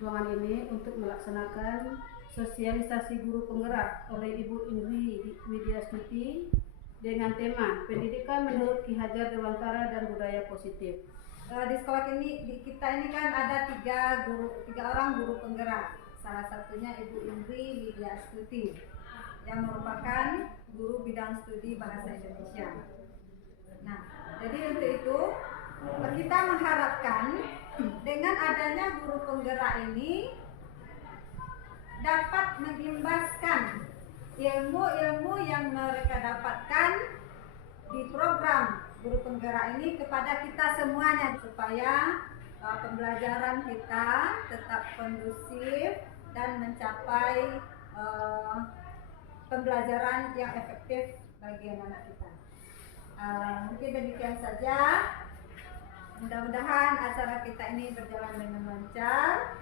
ruangan ini untuk melaksanakan sosialisasi guru penggerak oleh Ibu Indri Widyastuti dengan tema Pendidikan menurut Ki Hajar Dewantara dan Budaya Positif. Di sekolah ini di kita ini kan ada tiga orang guru penggerak. Salah satunya Ibu Indri Widyastuti yang merupakan guru bidang studi bahasa Indonesia. Nah, jadi untuk itu kita mengharapkan dengan adanya guru penggerak ini dapat mengimbaskan ilmu-ilmu yang mereka dapatkan di program guru penggerak ini kepada kita semuanya, supaya pembelajaran kita tetap kondusif dan mencapai pembelajaran yang efektif bagi anak-anak kita. Mungkin demikian saja. Mudah-mudahan acara kita ini berjalan dengan lancar,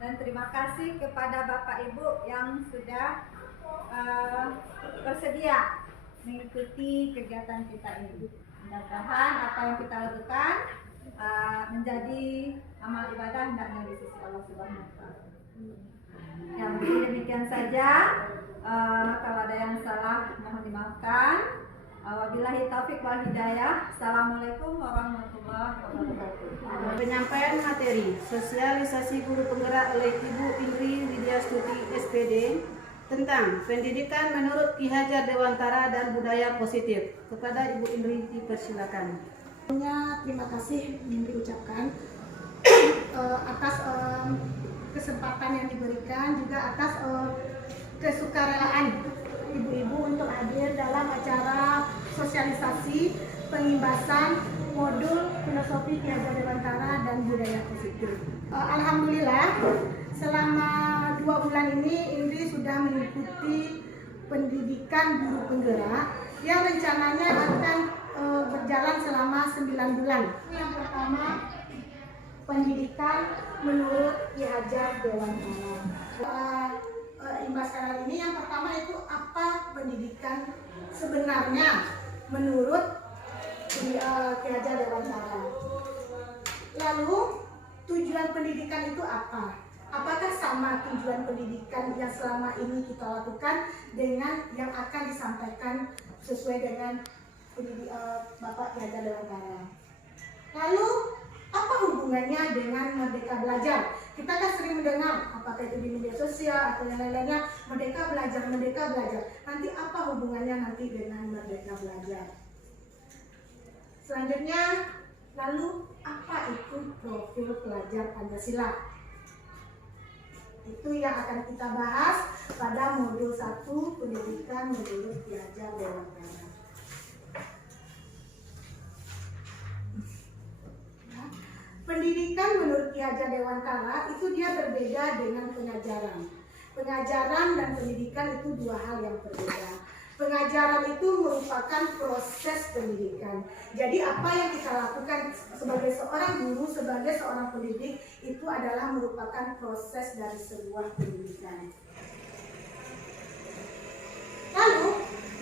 dan terima kasih kepada Bapak Ibu yang sudah bersedia mengikuti kegiatan kita ini. Mudah-mudahan apa yang kita lakukan menjadi amal ibadah hendaknya di sisi Allah Subhanahu wa Ta'ala. Ya, mungkin demikian saja. Kalau ada yang salah mohon dimaafkan. Wabillahi taufik wal hidayah. Assalamualaikum warahmatullahi wabarakatuh. Penyampaian materi sosialisasi guru penggerak oleh Ibu Indri Widyastuti SPD tentang pendidikan menurut Ki Hajar Dewantara dan budaya positif. Kepada Ibu Indri dipersilakan. Terima kasih yang diucapkan atas kesempatan yang diberikan, juga atas kesukarelaan ibu-ibu untuk hadir dalam acara sosialisasi pengimbasan modul filosofi Ki Hajar Dewantara dan budaya positif. Alhamdulillah, selama 2 bulan ini Indri sudah mengikuti pendidikan guru penggerak yang rencananya akan berjalan selama 9 bulan. Yang pertama, pendidikan menurut Ki Hajar Dewantara. Imbas kali ini yang pertama itu apa pendidikan sebenarnya menurut Ki Hajar Dewantara. Lalu tujuan pendidikan itu apa? Apakah sama tujuan pendidikan yang selama ini kita lakukan dengan yang akan disampaikan sesuai dengan Bapak Ki Hajar Dewantara? Lalu apa hubungannya dengan Merdeka Belajar? Kita kan sering mendengar, apakah itu di media sosial atau yang lain-lainnya, Merdeka Belajar, Merdeka Belajar. Nanti apa hubungannya nanti dengan Merdeka Belajar? Selanjutnya, lalu apa itu profil pelajar Pancasila? Itu yang akan kita bahas pada modul 1 pendidikan menurut Ki Hajar Dewantara. Pendidikan menurut Ki Hajar Dewantara itu dia berbeda dengan pengajaran. Pengajaran dan pendidikan itu dua hal yang berbeda. Pengajaran itu merupakan proses pendidikan. Jadi apa yang kita lakukan sebagai seorang guru, sebagai seorang pendidik, itu adalah merupakan proses dari sebuah pendidikan. Lalu,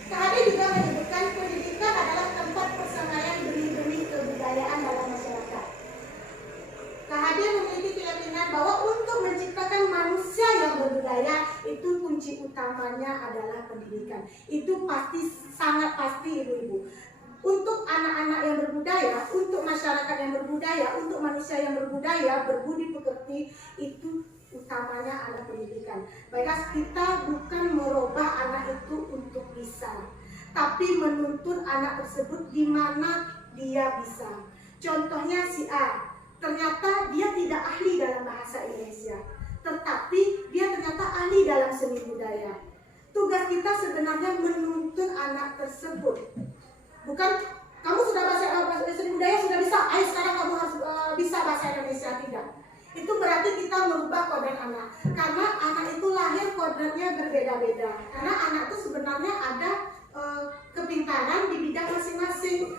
Kak juga menyebutkan pendidikan adalah tempat persemayan benih-benih kebudayaan dalam masyarakat. Kak Hadi memiliki keyakinan bahwa untuk menciptakan manusia yang berbudaya itu kunci utamanya adalah pendidikan. Itu pasti, sangat pasti ibu-ibu. Untuk anak-anak yang berbudaya, untuk masyarakat yang berbudaya, untuk manusia yang berbudaya, berbudi pekerti, itu utamanya adalah pendidikan. Baiklah, kita bukan merubah anak itu untuk bisa, tapi menuntun anak tersebut di mana dia bisa. Contohnya si A. Ternyata dia tidak ahli dalam bahasa Indonesia, tetapi dia ternyata ahli dalam seni budaya. Tugas kita sebenarnya menuntun anak tersebut. Bukan kamu sudah bahasa seni budaya sudah bisa, ayo sekarang kamu harus bisa bahasa Indonesia. Tidak. Itu berarti kita merubah kodrat anak. Karena anak itu lahir kodratnya berbeda-beda. Karena anak itu sebenarnya ada kepintaran di bidang masing-masing.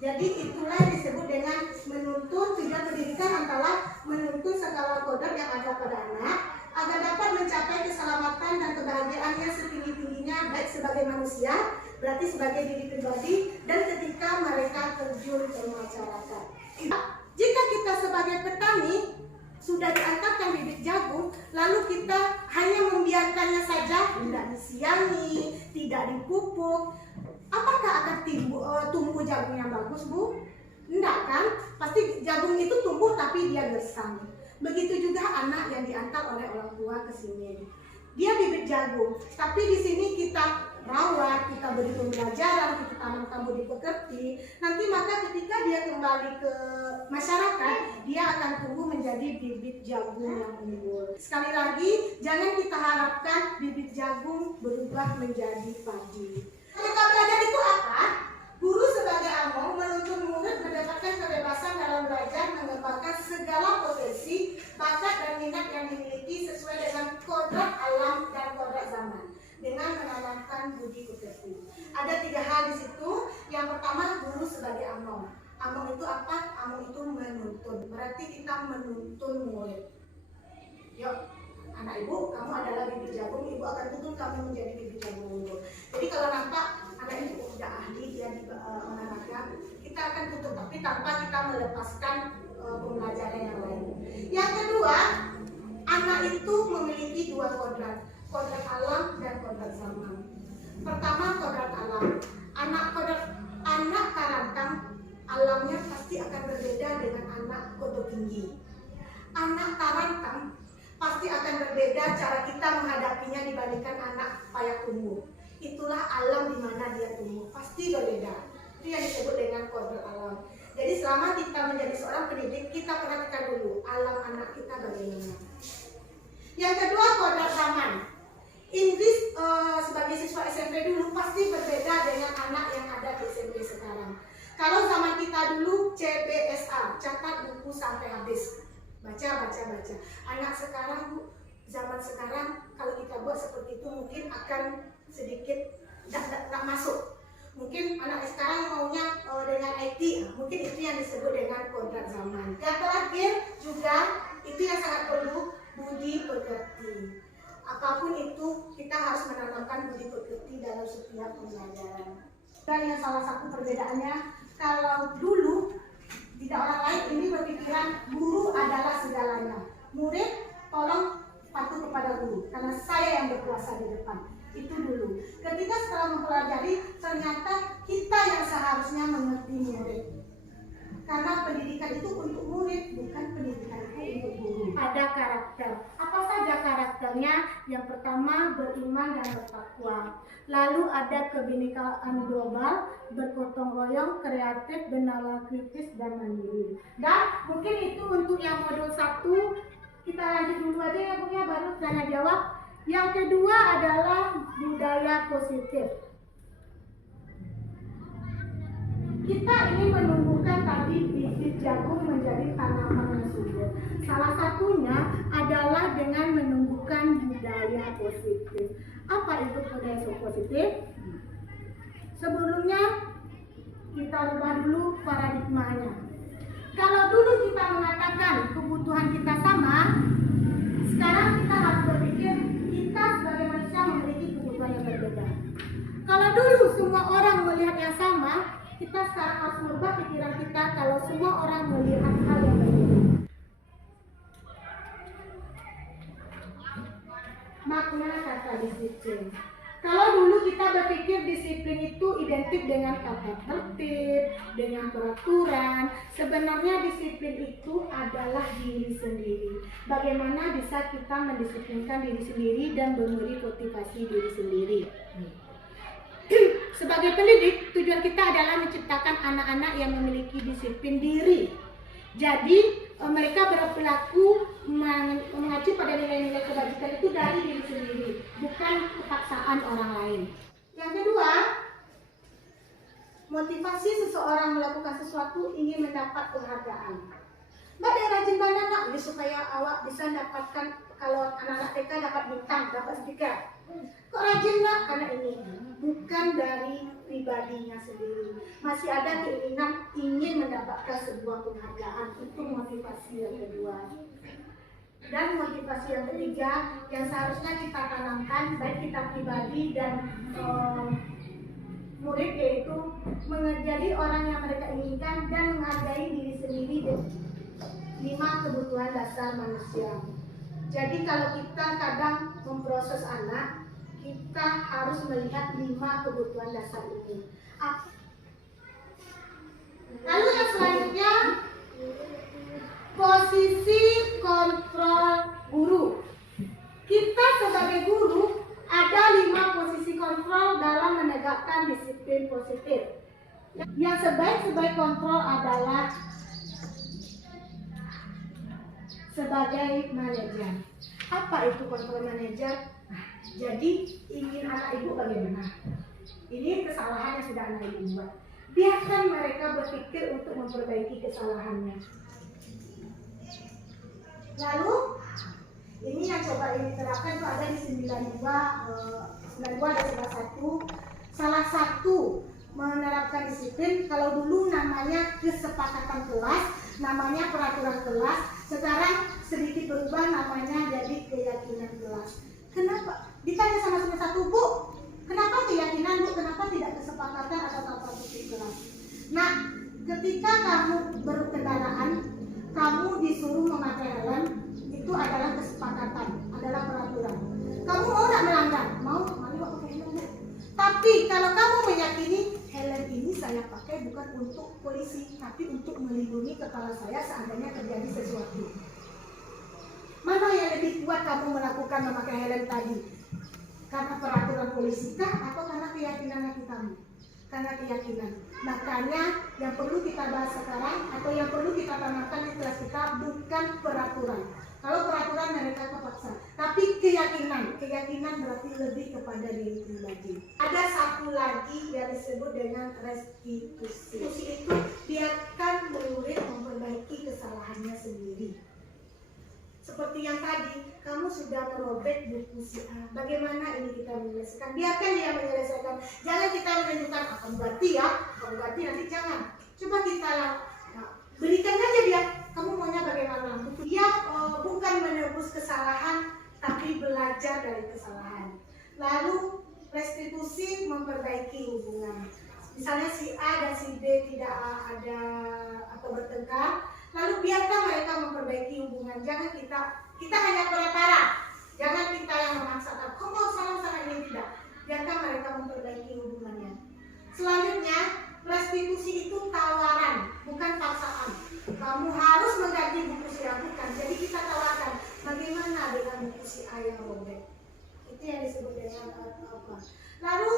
Jadi itulah yang disebut dengan menuntun. Tujuan pendidikan antara menuntun segala kodrat yang ada pada anak agar dapat mencapai keselamatan dan kebahagiaannya setinggi-tingginya, baik sebagai manusia, berarti sebagai diri pribadi, dan ketika mereka terjun ke masyarakat. Jika kita sebagai petani, sudah diantarkan bibit jagung, lalu kita hanya membiarkannya saja, tidak disiangi, tidak dipupuk, apakah akan tumbuh jagung yang bagus, Bu? Enggak kan? Pasti jagung itu tumbuh tapi dia gersang. Begitu juga anak yang diantar oleh orang tua ke sini. Dia bibit jagung, tapi di sini kita rawat, kita beri pembelajaran, kita tanamkan budi pekerti. Nanti maka ketika dia kembali ke masyarakat, dia akan tumbuh menjadi bibit jagung yang unggul. Sekali lagi, jangan kita harapkan bibit jagung berubah menjadi padi. Kita belajar itu apa? Guru sebagai among menuntun murid mendapatkan kebebasan dalam belajar, mengembangkan segala potensi, bakat dan minat yang dimiliki sesuai dengan kodrat alam dan kodrat zaman, dengan menanamkan budi pekerti. Ada 3 hal di situ. Yang pertama, guru sebagai among. Among itu apa? Among itu menuntun. Berarti kita menuntun murid. Yuk, anak ibu, kamu adalah bibit jagung, ibu akan tuntun kamu menjadi bibit jagung unggul. Jadi kalau nampak anak ibu sudah ahli, dia di olahraga, kita akan tuntun, tapi tanpa kita melepaskan pembelajaran yang lain. Yang kedua, anak itu memiliki 2 kodrat. Kodrat alam dan kodrat zaman. Pertama, kodrat alam. Anak karantang alamnya pasti akan berbeda dengan anak kodok tinggi. Anak karantang pasti akan berbeda cara kita menghadapinya dibandingkan anak payakumbuh. Itulah alam di mana dia tumbuh, pasti berbeda. Itu yang disebut dengan kodrat alam. Jadi selama kita menjadi seorang pendidik, kita perhatikan dulu alam anak kita bagaimana. Yang kedua, kodrat zaman. Inggris sebagai siswa SMP dulu pasti berbeda dengan anak yang ada di SMP sekarang. Kalau zaman kita dulu CBSA, catat buku sampai habis, baca. Anak sekarang, Bu, zaman sekarang kalau kita buat seperti itu mungkin akan sedikit tidak masuk. Mungkin anak sekarang maunya dengan IT, mungkin itu yang disebut dengan kodrat zaman. Yang terakhir juga itu yang sangat perlu, budi pekerti. Apapun itu, kita harus menanamkan budi pekerti dalam setiap pembelajaran. Dan yang salah satu perbedaannya, kalau dulu tidak orang lain ini berpikiran guru adalah segalanya. Murid tolong patuh kepada guru, karena saya yang berkuasa di depan. Itu dulu. Ketika setelah mempelajari, ternyata kita yang seharusnya mengerti murid. Karena pendidikan itu untuk murid, bukan pendidikan itu untuk guru. Ada karakter. Apa saja karakternya? Yang pertama, beriman dan bertakwa. Lalu ada kebinekaan global, bergotong royong, kreatif, bernalar kritis, dan mandiri. Dan mungkin itu untuk yang modul 1. Kita lanjut dulu aja ya, Bu, ya, baru tanya jawab. Yang kedua adalah budaya positif. Kita ingin menumbuhkan tadi bibit jagung menjadi tanaman yang subur. Salah satunya adalah dengan menumbuhkan budaya positif. Apa itu budaya positif? Sebelumnya kita rubah dulu paradigmanya. Kalau dulu kita mengatakan kebutuhan kita sama, sekarang kita harus berpikir kita sebagai manusia memiliki kebutuhan yang berbeda. Kalau dulu semua orang melihat yang sama, kita sekarang harus merubah pikiran kita kalau semua orang melihat hal yang berbeda. Makna kata disiplin. Kalau dulu kita berpikir disiplin itu identik dengan tata tertib, dengan peraturan, sebenarnya disiplin itu adalah diri sendiri. Bagaimana bisa kita mendisiplinkan diri sendiri dan memberi motivasi diri sendiri. Sebagai pendidik, tujuan kita adalah menciptakan anak-anak yang memiliki disiplin diri. Jadi mereka berperilaku mengacu pada nilai-nilai kebajikan itu dari diri sendiri, bukan kepaksaan orang lain. Yang kedua, motivasi seseorang melakukan sesuatu ingin mendapat penghargaan. Mbak dia rajin banget nak, supaya awak bisa dapatkan, kalau anak-anak TK dapat bintang, dapat stiker. Kok rajin nak? Karena ini bukan dari pribadinya sendiri. Masih ada keinginan ingin mendapatkan sebuah penghargaan. Itu motivasi yang kedua. Dan motivasi yang ketiga yang seharusnya kita tanamkan baik kita pribadi dan murid, yaitu menjadi orang yang mereka inginkan dan menghargai diri sendiri 5 kebutuhan dasar manusia. Jadi kalau kita kadang memproses anak, kita harus melihat 5 kebutuhan dasar ini. Lalu yang selanjutnya, posisi kontrol guru. Kita sebagai guru ada 5 posisi kontrol dalam menegakkan disiplin positif. Yang sebaik-sebaik kontrol adalah sebagai manajer. Apa itu kontrol manajer? Nah, jadi ingin anak ibu bagaimana? Ini kesalahan yang sudah anak ibu buat. Biarkan mereka berpikir untuk memperbaiki kesalahannya. Lalu ini yang coba ini terapkan itu ada di 92 ada salah satu menerapkan disiplin. Kalau dulu namanya kesepakatan kelas, namanya peraturan kelas, sekarang sedikit berubah namanya jadi keyakinan kelas. Kenapa? Ditanya sama semester 1, Bu, kenapa keyakinan, Bu? Kenapa tidak kesepakatan atau peraturan kelas? Nah, ketika kamu berkendaraan, kamu disuruh memakai helm, itu adalah kesepakatan, adalah peraturan. Kamu mau nggak melanggar? Mau, mari pakai helm. Tapi kalau kamu meyakini helm ini saya pakai bukan untuk polisi, tapi untuk melindungi kepala saya seandainya terjadi sesuatu. Mana yang lebih kuat kamu melakukan memakai helm tadi? Karena peraturan polisi kah atau karena keyakinan hati kamu? Karena keyakinan. Makanya yang perlu kita bahas sekarang atau yang perlu kita tanamkan di kelas kita bukan peraturan. Kalau peraturan mereka kepaksa, tapi keyakinan berarti lebih kepada diri pribadi. Ada satu lagi yang disebut dengan restitusi. Restitusi itu biarkan murid memperbaiki kesalahannya sendiri. Seperti yang tadi, kamu sudah merobek buku si A. Bagaimana ini kita menyelesaikan? Biarkan dia menyelesaikan. Jangan kita menunjukkan akan berarti ya, akan berarti nanti jangan. Coba kita berikan aja dia. Kamu maunya bagaimana? Dia bukan menebus kesalahan, tapi belajar dari kesalahan. Lalu restitusi memperbaiki hubungan. Misalnya si A dan si B tidak ada atau bertengkar, lalu biarkan mereka memperbaiki hubungan. Jangan kita hanya perantara. Jangan kita yang memaksakan. Kamu salah ini tidak. Biarkan mereka memperbaiki hubungannya. Selanjutnya, restitusi itu tawaran, bukan paksaan. Kamu harus mengganti buku si A, bukan. Jadi kita tawarkan, bagaimana dengan buku si A yang robek? Itu yang disebut dengan apa? Lalu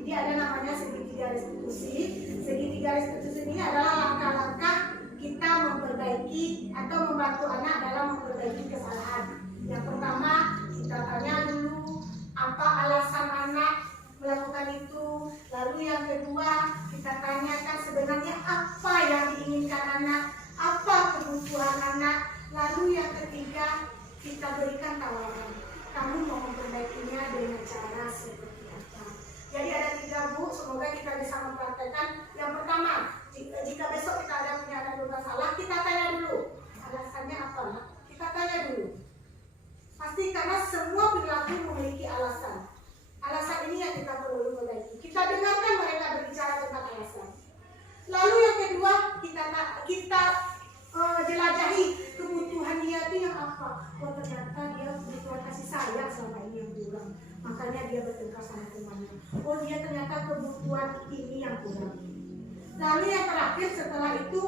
ini ada namanya segitiga restitusi. Segitiga restitusi ini adalah langkah-langkah kita memperbaiki atau membantu anak dalam memperbaiki kesalahan. Yang pertama, kita tanya dulu apa alasan anak melakukan itu. Lalu yang kedua, kita tanyakan sebenarnya apa yang diinginkan anak, apa kebutuhan anak. Lalu yang ketiga, kita berikan tawaran. Kamu mau memperbaikinya dengan cara seperti apa? Jadi ada 3 Bu, semoga kita bisa mempraktekkan. Yang pertama, jika besok kita ada masalah, kita tanya dulu alasannya apa. Kita tanya dulu. Pasti karena semua perilaku memiliki alasan. Alasan ini yang kita perlu perbaiki. Kita dengarkan mereka berbicara tentang alasan. Lalu yang kedua, kita jelajahi kebutuhan dia itu yang apa. Oh ternyata dia kebutuhan kasih sayang selama ini yang kurang, makanya dia bertengkar sama temannya. Oh dia ternyata kebutuhan ini yang kurang. Lalu yang terakhir setelah itu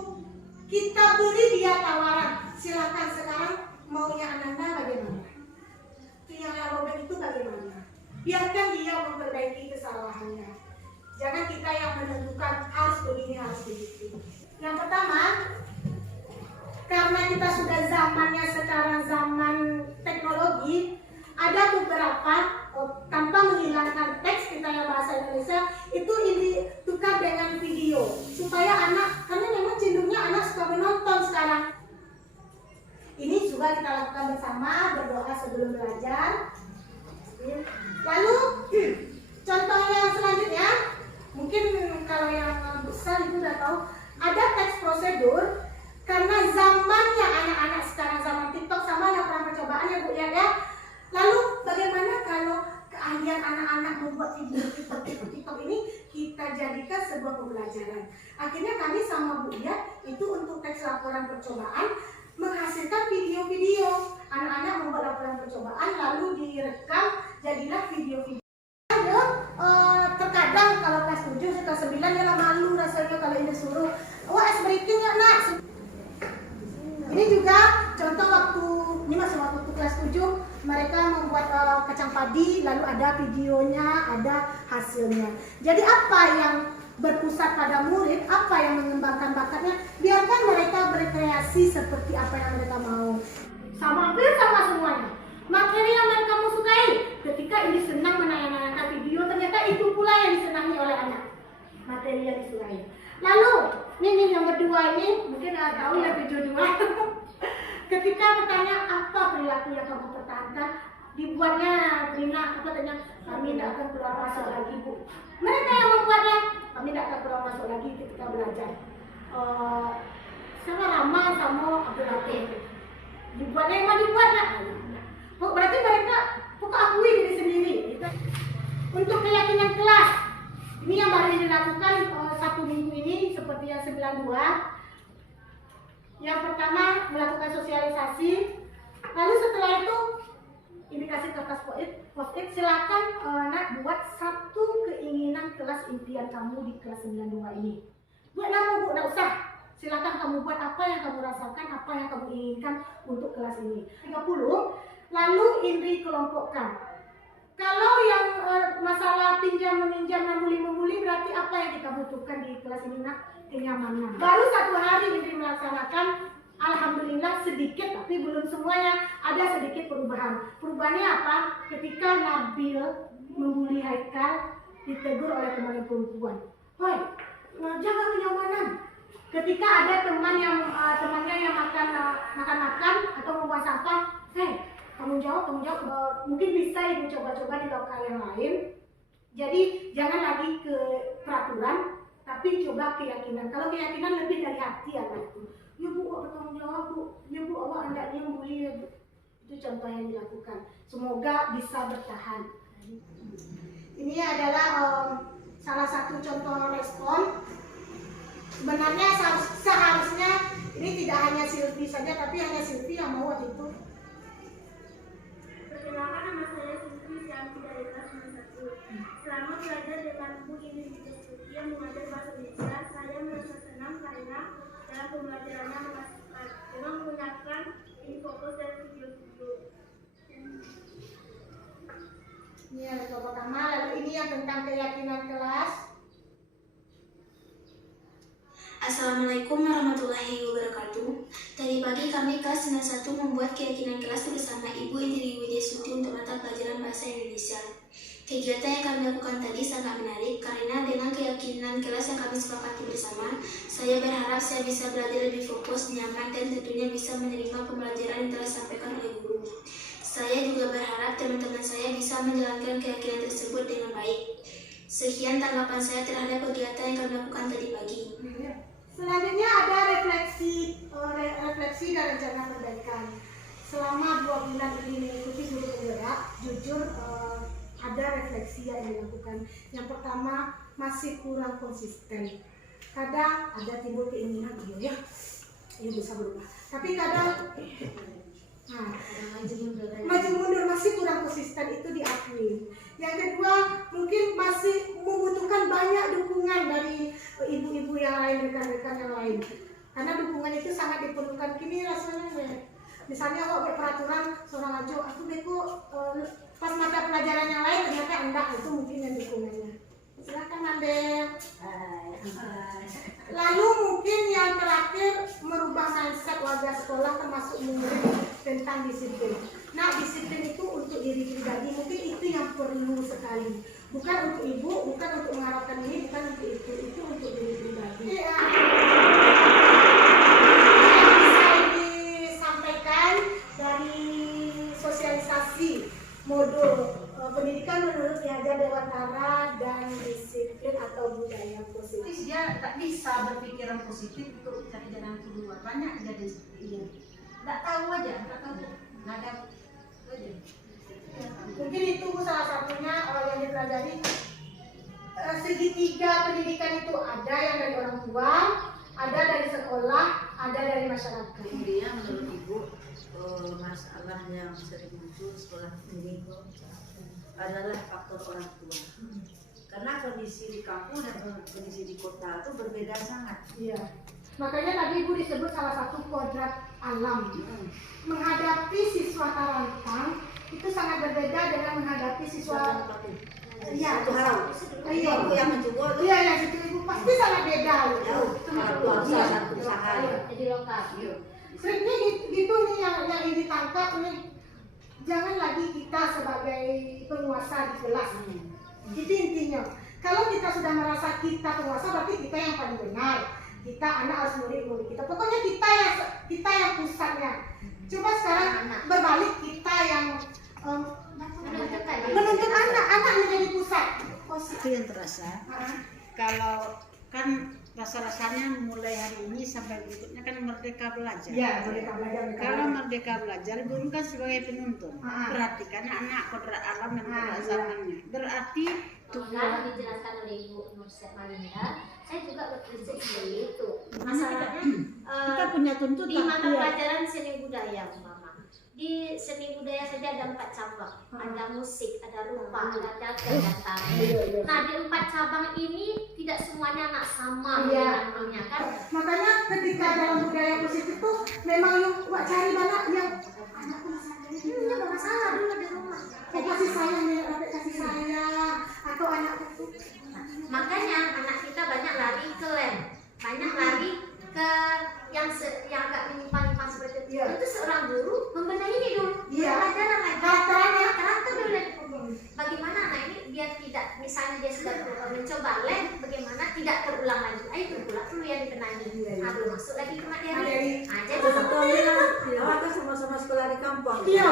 kita beri dia tawaran. Silakan sekarang maunya Ananda bagaimana? Itu yang robek itu bagaimana? Biarkan dia memperbaiki kesalahannya. Jangan kita yang menentukan harus begini, harus begitu. Yang pertama, karena kita sudah zamannya sekarang zaman teknologi, ada beberapa tanpa menghilangkan teks kita yang bahasa Indonesia itu ditukar dengan video supaya anak, karena memang cenderungnya anak suka menonton sekarang. Ini juga kita lakukan bersama, berdoa sebelum belajar. Lalu contohnya selanjutnya, mungkin kalau yang besar itu udah tahu, ada teks prosedur. Karena zamannya anak-anak sekarang zaman TikTok sama yang pernah percobaan ya Bu ya. Lalu bagaimana kalau keahlian anak-anak membuat video TikTok ini kita jadikan sebuah pembelajaran. Akhirnya kami sama Bu ya itu untuk teks laporan percobaan menghasilkan video-video. Anak-anak membuat laporan percobaan lalu direkam, jadilah video-video. Terkadang kalau kelas 7, kelas 9 dia malu rasanya kalau ini suruh, wah breaking ya nak. Ini juga contoh waktu, ini masih waktu kelas 7, mereka membuat kacang padi, lalu ada videonya, ada hasilnya. Jadi apa yang berpusat pada murid, apa yang mengembangkan bakatnya, biarkan mereka berkreasi seperti apa yang mereka mau. Sama semuanya. Materi yang mereka mau sukai, ketika ini senang menayangkan video, ternyata itu pula yang disenangi oleh anak. Materi yang disukai. Lalu, ini yang kedua ini, mungkin tahu ya video 2. Ketika bertanya apa perilaku yang kamu pertahankan, dibuatnya Rina katanya, kami tidak akan keluar masuk lagi Bu. Mereka yang membuatnya, kami tidak akan keluar masuk lagi ketika belajar. Sama Rama sama Abdul Latif. Dibuatnya yang mau dibuatnya. Berarti mereka akui diri sendiri. Untuk keyakinan kelas, ini yang baru dilakukan 1 minggu ini seperti yang 92. Yang pertama melakukan sosialisasi, lalu setelah itu ini kasih kertas post-it, silakan nak buat 1 keinginan kelas impian kamu di kelas 92 ini. Buat nama Bu, nggak usah. Silakan kamu buat apa yang kamu rasakan, apa yang kamu inginkan untuk kelas ini. 30, lalu Indri kelompokkan. Kalau yang masalah pinjam meminjam membuli berarti apa yang kita butuhkan di kelas ini nak? Kenyamanan. Baru 1 hari Indri melaksanakan, alhamdulillah sedikit tapi belum semuanya, ada sedikit perubahan. Perubahannya apa? Ketika Nabil membuli Haikal, ditegur oleh teman perempuan. Hoi, jaga kenyamanan. Ketika ada temannya yang makan atau membuang sampah, tanggung jawab, mungkin bisa ibu coba-coba di lokal yang lain. Jadi jangan lagi ke peraturan, tapi coba keyakinan. Kalau keyakinan lebih dari hati anak itu. Ya Bu, bertanggung jawab Bu. Ya Bu, awak hendaknya membuli ya Bu. Itu contoh yang dilakukan. Semoga bisa bertahan. Ini adalah salah satu contoh respon. Sebenarnya seharusnya ini tidak hanya Silvi saja, tapi hanya Silvi yang mau waktu itu. Perkenalkan, nama saya Silvi Syamsi dari kelas 1. Selama belajar dengan Bu Indri yang mengajar bahasa Indonesia, saya merasa senang karena dalam pembelajarannya memasukkan dengan menggunakan infokus dan video-video. Ini yang pertama, lalu ini yang tentang keyakinan kelas. Assalamualaikum warahmatullahi wabarakatuh. Tadi pagi kami kelas 91 membuat keyakinan kelas bersama Ibu Indri Widyastuti untuk mata pelajaran bahasa Indonesia. Kegiatan yang kami lakukan tadi sangat menarik karena dengan keyakinan kelas yang kami sepakati bersama, saya berharap saya bisa belajar lebih fokus, nyaman, dan tentunya bisa menerima pembelajaran yang telah disampaikan oleh guru. Saya juga berharap teman-teman saya bisa menjalankan keyakinan tersebut dengan baik. Sekian tanggapan saya terhadap kegiatan yang kami lakukan tadi pagi. Selanjutnya ada refleksi dan rencana perbaikan. Selama 2 bulan ini mengikuti guru penggerak, jujur ada refleksi yang dilakukan. Yang pertama, masih kurang konsisten. Kadang ada timbul keinginan, ya bisa berubah. Tapi kadang maju mundur, masih kurang konsisten, itu diakui. Yang kedua, mungkin masih membutuhkan banyak dukungan dari ibu-ibu yang lain, rekan-rekan yang lain. Karena dukungan itu sangat diperlukan. Kini rasanya, misalnya kok peraturan seorang ajo, aku beko pas mata pelajaran yang lain ternyata enggak, itu mungkin yang dukungannya. Silakan Andel. Lalu mungkin yang terakhir, merubah mindset warga sekolah termasuk murid tentang disiplin. Nah, disiplin itu untuk diri pribadi, mungkin itu yang perlu sekali. Bukan untuk ibu, bukan untuk mengharapkan ini, bukan untuk itu untuk diri pribadi. Yang bisa disampaikan dari sosialisasi modul pendidikan menurut Ki Hajar Dewantara dan disiplin atau budaya positif. Dia tak bisa berpikiran positif untuk cari jalan keluar. Banyak kejadian seperti ini. Tak tahu aja, tak tahu. Nggak ada aja. Mungkin itu salah satunya yang dipelajari. Segitiga pendidikan itu ada yang dari orang tua, ada dari sekolah. sekolah, ada dari masyarakat. Kemudian menurut Ibu masalah yang sering muncul sekolah ini adalah faktor orang tua. Karena kondisi di kampung dan kondisi di kota itu berbeda sangat. Iya. Makanya tadi Ibu disebut salah satu kodrat alam. Menghadapi siswa tarantang itu sangat berbeda dengan menghadapi siswa. Iya, Itu harap. Iya, Ibu yang mencoba itu iya, yang situ Ibu pasti sangat beda. jauh. Salah satu usaha. Jadi lokal. Seringnya gitu nih yang ini tangkap nih. Jangan lagi kita sebagai penguasa di kelas. Itu intinya. Kalau kita sudah merasa kita penguasa, berarti kita yang paling benar. Kita anak harus murid kita. Pokoknya kita yang pusatnya. Coba sekarang berbalik, kita yang menuntut anak menjadi pusat. Itu yang terasa. Kalau kan rasa-rasanya mulai hari ini sampai berikutnya kan merdeka belajar. Ya, merdeka belajar. Kalau merdeka belajar, guru kan sebagai penuntun. Berarti kan anak kodrat alam dan kodrat zamannya. Berarti Tuhan dijelaskan oleh Ibu Nurset Malinda, saya juga berprinsip seperti itu. Masalahnya kita punya tuntutan. di mata pelajaran seni budaya umpama. Di seni budaya saja ada 4 cabang. Ada musik, ada rupa, ada teater, dan tari. Nah, di 4 cabang ini tidak semuanya anak sama mengenalnya kan. Makanya ketika dalam budaya positif itu memang yang cari banget yang anakku Ini ada masalah dulu di rumah. kasih sayang ya, kasih sayang atau anakku tuh. Makanya anak kita banyak lari ke lem, banyak lari ke yang agak menyimpang seperti itu. Iya. Itu seorang guru membenahi ini dulu. Iya. Pelajaran lagi. Karakternya. Karakter dulu. Bagaimana anak ini biar tidak, misalnya dia sudah mencoba lem, bagaimana tidak terulang lagi. Ayo terulang dulu yang dibenahi. Nah, belum masuk lagi ke materi. Nah, jadi Contohnya, awak kan sama-sama sekolah di kampung. Iya,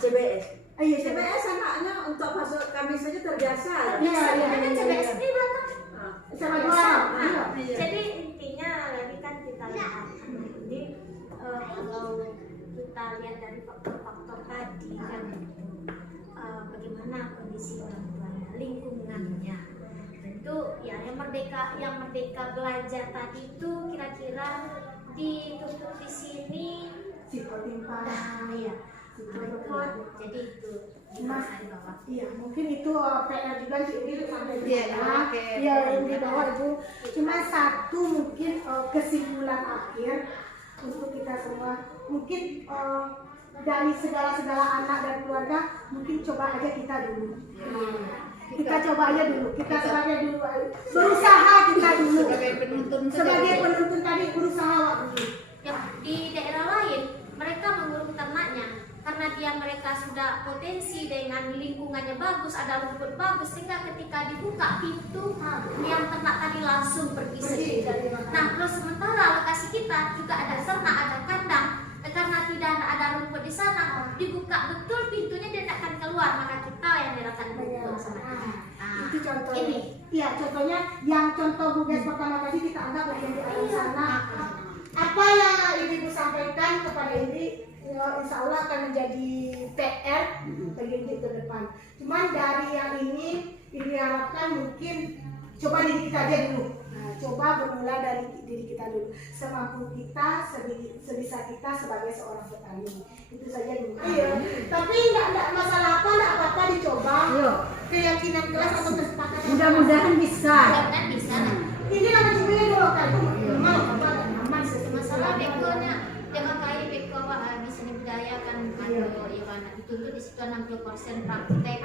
CBS. Iya, CBS anaknya untuk masuk kami saja terbiasa. Iya, iya. kan CBS ini belakang. sama dua. Iya. Jadi intinya lagi kan kita lihat ini kalau kita lihat dari faktor-faktor tadi kan bagaimana kondisi orang tuanya, lingkungannya. Tentu ya yang merdeka belajar tadi itu kira-kira dituntut di sini. Psikotimpang. Iya. Jadi itu Mas, di bawah. iya mungkin itu PR juga ini sampai Iya, iya yang di bawah Ibu. Cuma satu mungkin kesimpulan akhir untuk kita semua, mungkin dari segala anak dan keluarga, mungkin coba aja kita dulu. Kita coba aja dulu, kita sebagai dulu berusaha kita dulu sebagai penuntun tadi berusaha dulu. Yang di daerah lain mereka mengurung ternaknya karena mereka sudah potensi dengan lingkungannya bagus, ada rumput bagus, sehingga ketika dibuka pintu yang ternak tadi langsung pergi sendiri. Nah, terus sementara lokasi kita juga ada ternak, ada kandang, karena tidak ada rumput di sana, dibuka betul pintunya dia tidak akan keluar, maka kita yang dilakukan rumput sama dia. Itu contoh ini. Iya, contohnya yang contoh Bu Ges pertama tadi kita anggap yang di atas sana. Apa yang Ibu sampaikan kepada ini, insya Allah akan menjadi PR bagi Ibu ke depan. Cuman dari yang ini harapkan mungkin coba diri kita aja dulu. Nah, coba bermula dari diri kita dulu. Semampu kita, sebisa kita sebagai seorang petani. Itu saja dulu. Iya. Tapi enggak masalah apa-apa dicoba. Keyakinan kelas atau kesepakatan. mudah-mudahan bisa. Kan bisa. Ini nama judulnya dulu kan. Mau apa aman Masalah bekonya jangan kayak beko di seni budaya kan ada Iwana dituntut di situ 60% praktek.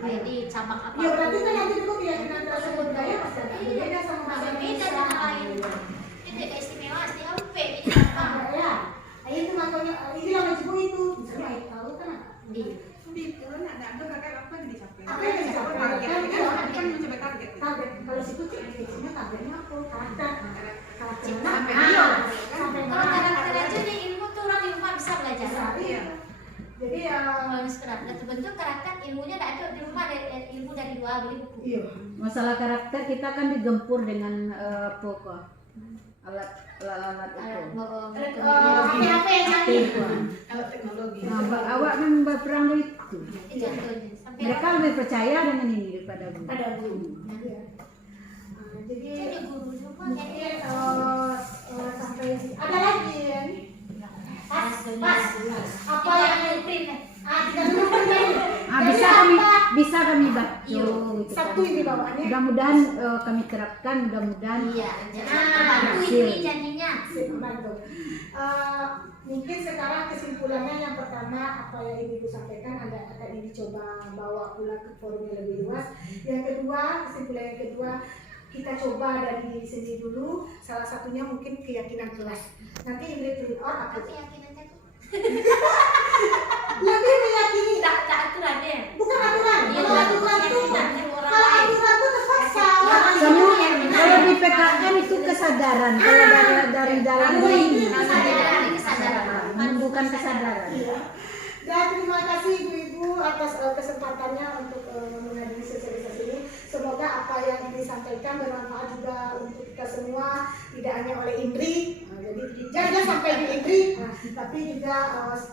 Kayak di cabang apa? Ya berarti kan nanti dulu keyakinan kelas budaya pasti ada beda sama bahasa Beda Indonesia. dengan lain. Itu istimewa STLP di Ya. Itu makanya ini nama judul itu. Bisa tahu kan? di Apa yang dicapai? Kan mencapai target. Kalau situ sih biasanya targetnya apa? Karakter. sampai kalau karakter aja nih ilmu tuh orang di rumah bisa belajar. Iya. Jadi Kalau sekarang terbentuk karakter ilmunya tidak ada di rumah, ilmu dari luar beli buku. iya. Masalah karakter kita kan digempur dengan pokok alat itu. HP yang canggih. Alat teknologi. Nah, awak memang berperang itu. Itu jatuhnya. Sampai Mereka lebih percaya dengan ini daripada guru. Ada guru. Jadi jadi guru semua mungkin kayaknya Itu ini bawaannya. Mudah-mudahan kami terapkan, mudah-mudahan Iya, bantu ini janjinya. Bantu. Mungkin sekarang kesimpulannya yang pertama apa yang Ibu sampaikan akan dicoba bawa pulang ke forum yang lebih luas. Yang kedua, kesimpulan yang kedua, kita coba dari diri sendiri dulu. Salah satunya mungkin keyakinan kelas. Nanti Indri print out apa? Keyakinannya tuh Lebih meyakini. tak aturannya. Bukan aturan. Iya, Kalau aturan itu, orang kalau lain. aturan itu terpaksa. semua kalau di PKN itu kesadaran, kalau dari dalam diri Kesadaran. menumbuhkan kesadaran. Dan terima kasih Ibu-Ibu atas kesempatannya untuk menghadiri sosialisasi ini. Semoga apa yang disampaikan bermanfaat juga untuk kita semua, tidak hanya oleh Indri. Jadi jangan sampai di Indri, tapi juga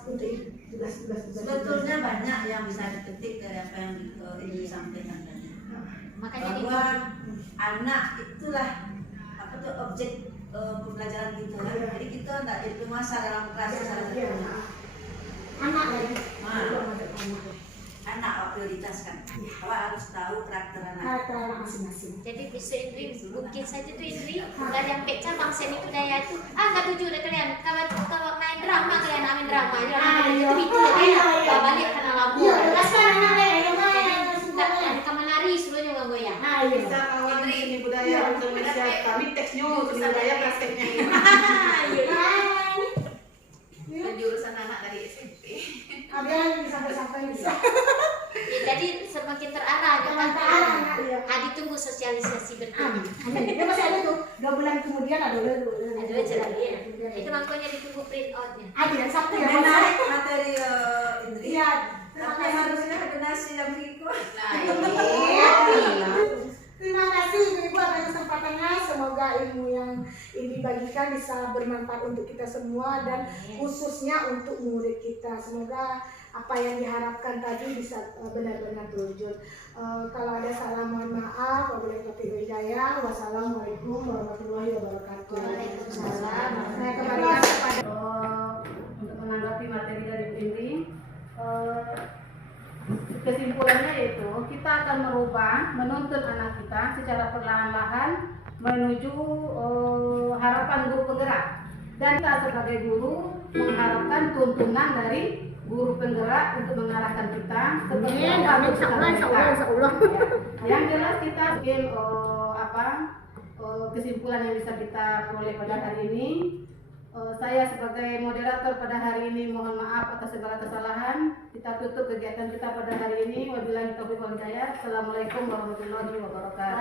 untuk tugas-tugas. Sebetulnya banyak yang bisa dipetik dari apa yang ini disampaikan tadi. Makanya Bahwa anak itulah apa tuh objek pembelajaran gitu kan. Jadi kita tidak jadi penguasa dalam kelas salah satunya. Anak lagi. Anak prioritas kan. Awak harus tahu karakter anak. Karakter anak masing-masing. jadi besok Indri mungkin saja tuh Indri dari yang pecah bangsa ini budaya itu nggak tujuh deh kalian kalau main drama kalian main drama ya itu ya balik karena labu Iya, sekarang ada kamar nari seluruhnya nggak goyang Bisa kawan seni budaya Indonesia, kami teksnya seni budaya prakteknya. Jurusan anak dari SMP. Ada yang sampai-sampai bisa. ya, jadi semakin terarah ya kan Iya. ditunggu sosialisasi berikutnya Amin. Ya masih ada tuh 2 bulan kemudian ada aja lagi ya itu makanya ditunggu print outnya Ada yang Sabtu ya. Menarik materi Indri. Iya. Tapi harusnya donasi yang berikut. Terima kasih Ibu atas kesempatannya. Semoga ilmu yang ini dibagikan bisa bermanfaat untuk kita semua dan khususnya untuk murid kita. Semoga apa yang diharapkan tadi bisa benar-benar terwujud. Kalau ada salah mohon maaf. Wabillahi taufiq wal hidayah. Wassalamualaikum warahmatullahi wabarakatuh. Waalaikumsalam. Saya kembalikan kepada untuk menanggapi materi dari Bu Indri. Kesimpulannya yaitu kita akan merubah, menuntun anak kita secara perlahan-lahan menuju harapan guru penggerak. Dan kita sebagai guru mengharapkan tuntunan dari guru penggerak untuk mengarahkan kita seperti apa mereka. Yang jelas kita mungkin kesimpulan yang bisa kita peroleh pada hari ini. Saya sebagai moderator pada hari ini mohon maaf atas segala kesalahan. Kita tutup kegiatan kita pada hari ini. Wabillahi taufiq wal hidayah. Assalamualaikum warahmatullahi wabarakatuh.